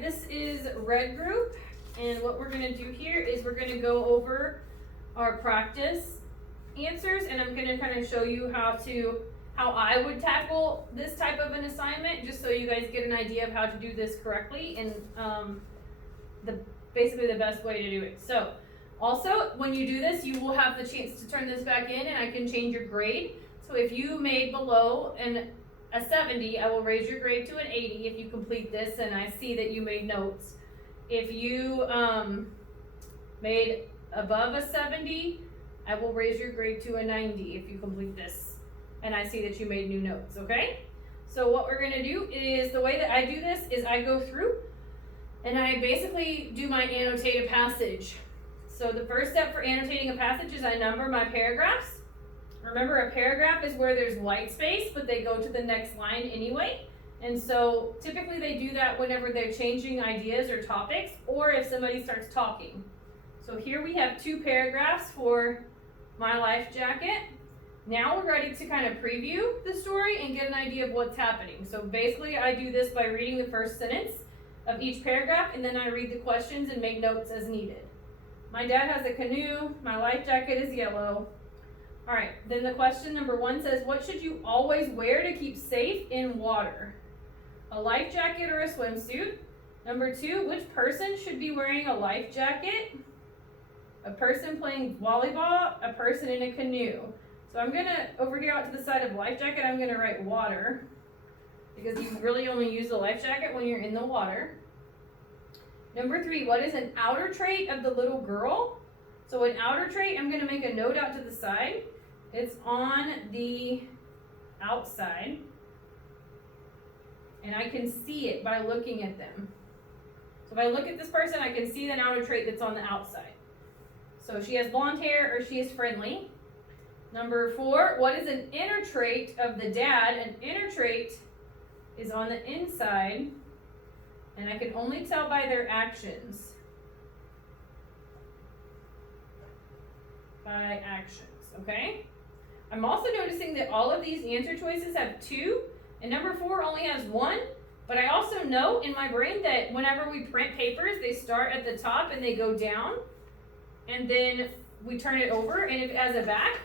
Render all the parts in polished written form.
right, this is red group, and what we're gonna do here is we're gonna go over our practice answers, and I'm gonna kind of show you how I would tackle this type of an assignment, just so you guys get an idea of how to do this correctly and basically the best way to do it. So also, when you do this, you will have the chance to turn this back in and I can change your grade. So if you made below a 70, I will raise your grade to an 80 if you complete this and I see that you made notes. If you made above a 70, I will raise your grade to a 90 if you complete this and I see that you made new notes, okay? So what we're gonna do is, the way that I do this is I go through and I basically do my annotate a passage. So the first step for annotating a passage is I number my paragraphs. Remember, a paragraph is where there's white space, but they go to the next line anyway. And so typically they do that whenever they're changing ideas or topics, or if somebody starts talking. So here we have 2 paragraphs for my life jacket. Now we're ready to kind of preview the story and get an idea of what's happening. So basically I do this by reading the first sentence of each paragraph, and then I read the questions and make notes as needed. My dad has a canoe, my life jacket is yellow. All right, then the question number 1 says, what should you always wear to keep safe in water? A life jacket or a swimsuit? Number 2, which person should be wearing a life jacket? A person playing volleyball, a person in a canoe. So I'm gonna, over here out to the side of life jacket, I'm gonna write water, because you really only use the life jacket when you're in the water. Number 3, what is an outer trait of the little girl? So an outer trait, I'm gonna make a note out to the side. It's on the outside, and I can see it by looking at them. So if I look at this person, I can see an outer trait that's on the outside. So she has blonde hair or she is friendly. Number 4, what is an inner trait of the dad? An inner trait is on the inside, and I can only tell by their actions. By actions, okay? I'm also noticing that all of these answer choices have 2, and number 4 only has 1, but I also know in my brain that whenever we print papers, they start at the top and they go down, and then we turn it over, and if it has a back,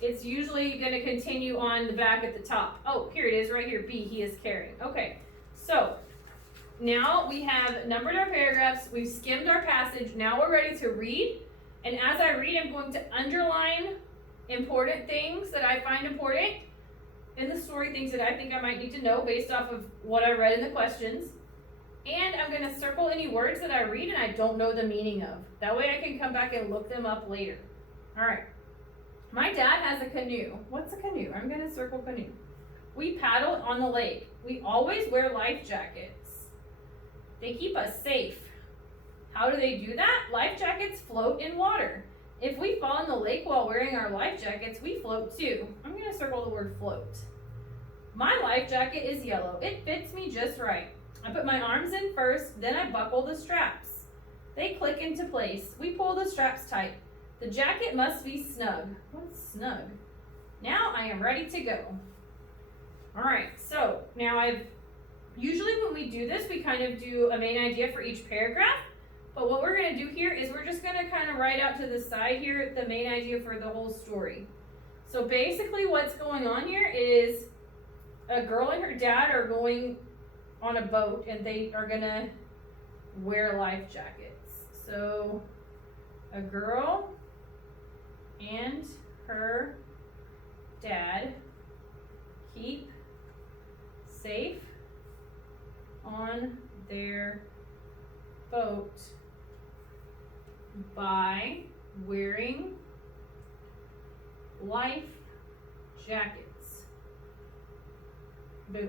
it's usually going to continue on the back at the top. Oh, here it is right here, B, he is carrying. Okay, so now we have numbered our paragraphs, we've skimmed our passage, now we're ready to read. And as I read, I'm going to underline important things that I find important in the story, things that I think I might need to know based off of what I read in the questions. And I'm going to circle any words that I read and I don't know the meaning of. That way I can come back and look them up later. All right. My dad has a canoe. What's a canoe? I'm going to circle canoe. We paddle on the lake. We always wear life jackets. They keep us safe. How do they do that? Life jackets float in water. If we fall in the lake while wearing our life jackets, we float too. I'm going to circle the word float. My life jacket is yellow. It fits me just right. I put my arms in first, then I buckle the straps. They click into place. We pull the straps tight. The jacket must be snug. What's snug? Now I am ready to go. All right, so now usually when we do this, we kind of do a main idea for each paragraph. But what we're going to do here is we're just going to kind of write out to the side here the main idea for the whole story. So basically what's going on here is a girl and her dad are going on a boat and they are going to wear life jackets. So a girl and her dad keep safe on their boat by wearing life jackets. Boom.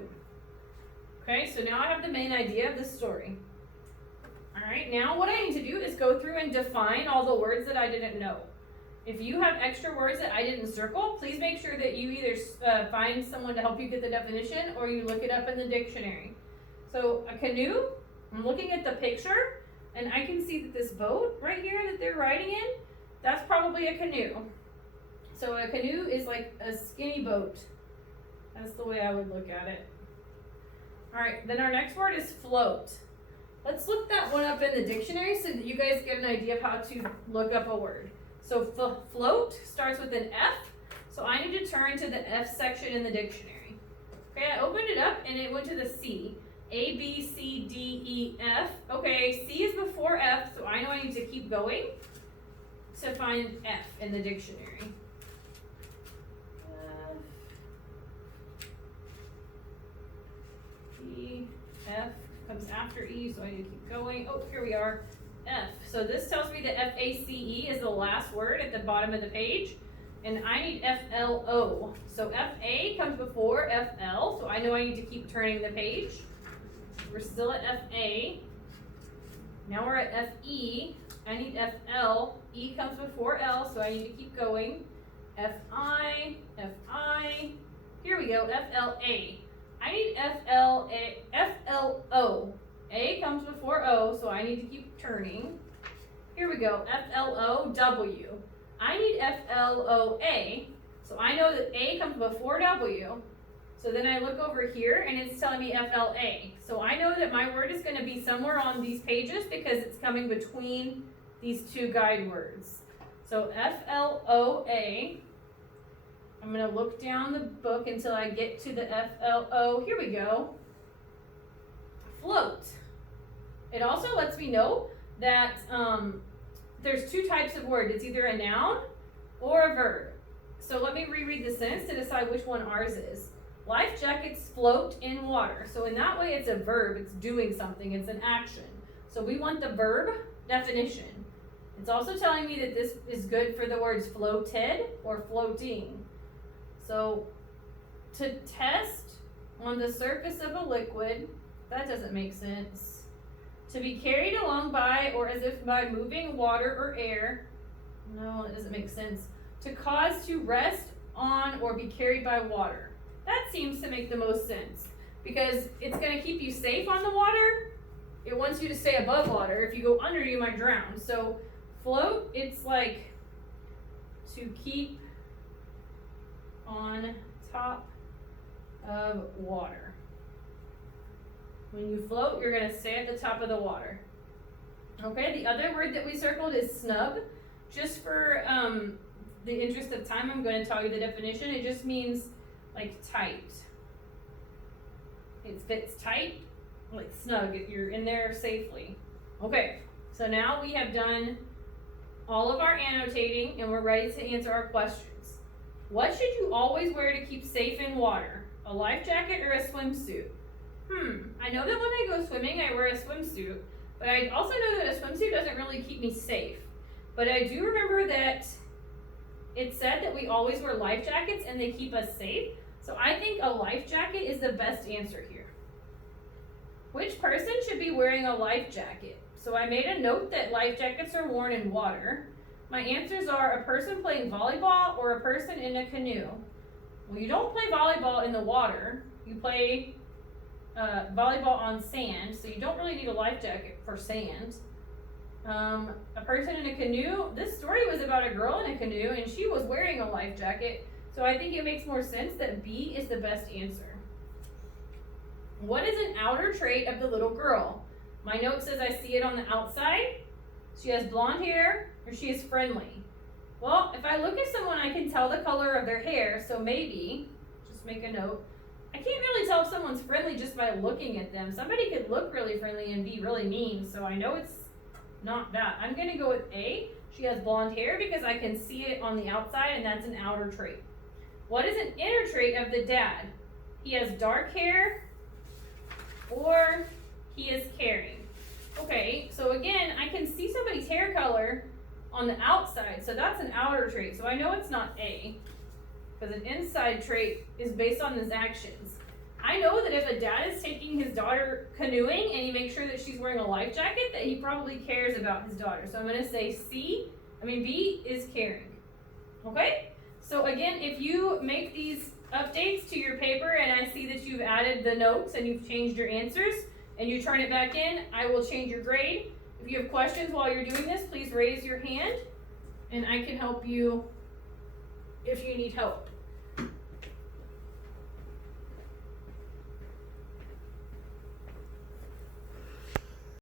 Okay, so now I have the main idea of the story. All right, now what I need to do is go through and define all the words that I didn't know. If you have extra words that I didn't circle, please make sure that you either find someone to help you get the definition or you look it up in the dictionary. So a canoe, I'm looking at the picture and I can see that this boat right here that they're riding in, that's probably a canoe. So a canoe is like a skinny boat. That's the way I would look at it. All right, then our next word is float. Let's look that one up in the dictionary so that you guys get an idea of how to look up a word. So float starts with an F, so I need to turn to the F section in the dictionary. Okay, I opened it up and it went to the C. A, B, C, D, E, F. Okay, C is before F, so I know I need to keep going to find F in the dictionary. E, F comes after E, so I need to keep going. Oh, here we are, F. So this tells me that F-A-C-E is the last word at the bottom of the page, and I need F-L-O. So F-A comes before F-L, so I know I need to keep turning the page. We're still at F-A. Now we're at F-E. I need F-L. E comes before L, so I need to keep going. F-I, F-I. Here we go, F-L-A. I need F-L-A, F-L-O. A comes before O, so I need to keep turning. Here we go, F-L-O-W. I need F-L-O-A, so I know that A comes before W. So then I look over here and it's telling me F-L-A. So I know that my word is going to be somewhere on these pages because it's coming between these two guide words. So F-L-O-A. I'm going to look down the book until I get to the F-L-O. Here we go. Float. It also lets me know that there's two types of word. It's either a noun or a verb. So let me reread the sentence to decide which one ours is. Life jackets float in water. So in that way it's a verb. It's doing something. It's an action. So we want the verb definition. It's also telling me that this is good for the words floated or floating. So, to test on the surface of a liquid, that doesn't make sense. To be carried along by or as if by moving water or air, no, it doesn't make sense. To cause to rest on or be carried by water. That seems to make the most sense because it's going to keep you safe on the water. It wants you to stay above water. If you go under, you might drown. So, float, it's like to keep on top of water. When you float, you're going to stay at the top of the water. Okay, the other word that we circled is snug. Just for the interest of time, I'm going to tell you the definition. It just means like tight. It fits tight, like snug. You're in there safely. Okay, so now we have done all of our annotating and we're ready to answer our questions. What should you always wear to keep safe in water? A life jacket or a swimsuit? I know that when I go swimming, I wear a swimsuit, but I also know that a swimsuit doesn't really keep me safe. But I do remember that it said that we always wear life jackets and they keep us safe. So I think a life jacket is the best answer here. Which person should be wearing a life jacket? So I made a note that life jackets are worn in water. My answers are a person playing volleyball or a person in a canoe. Well, you don't play volleyball in the water. You play volleyball on sand, so you don't really need a life jacket for sand. A person in a canoe. This story was about a girl in a canoe, and she was wearing a life jacket. So I think it makes more sense that B is the best answer. What is an outer trait of the little girl? My note says I see it on the outside. She has blonde hair, or she is friendly. Well, if I look at someone, I can tell the color of their hair, so maybe, just make a note. I can't really tell if someone's friendly just by looking at them. Somebody could look really friendly and be really mean, so I know it's not that. I'm going to go with A. She has blonde hair because I can see it on the outside, and that's an outer trait. What is an inner trait of the dad? He has dark hair, or he is caring. Okay, so again, I can see somebody's hair color on the outside, so that's an outer trait. So I know it's not A, because an inside trait is based on his actions. I know that if a dad is taking his daughter canoeing and he makes sure that she's wearing a life jacket, that he probably cares about his daughter. So I'm going to say B is caring. Okay? So again, if you make these updates to your paper and I see that you've added the notes and you've changed your answers and you turn it back in, I will change your grade. If you have questions while you're doing this, please raise your hand and I can help you if you need help.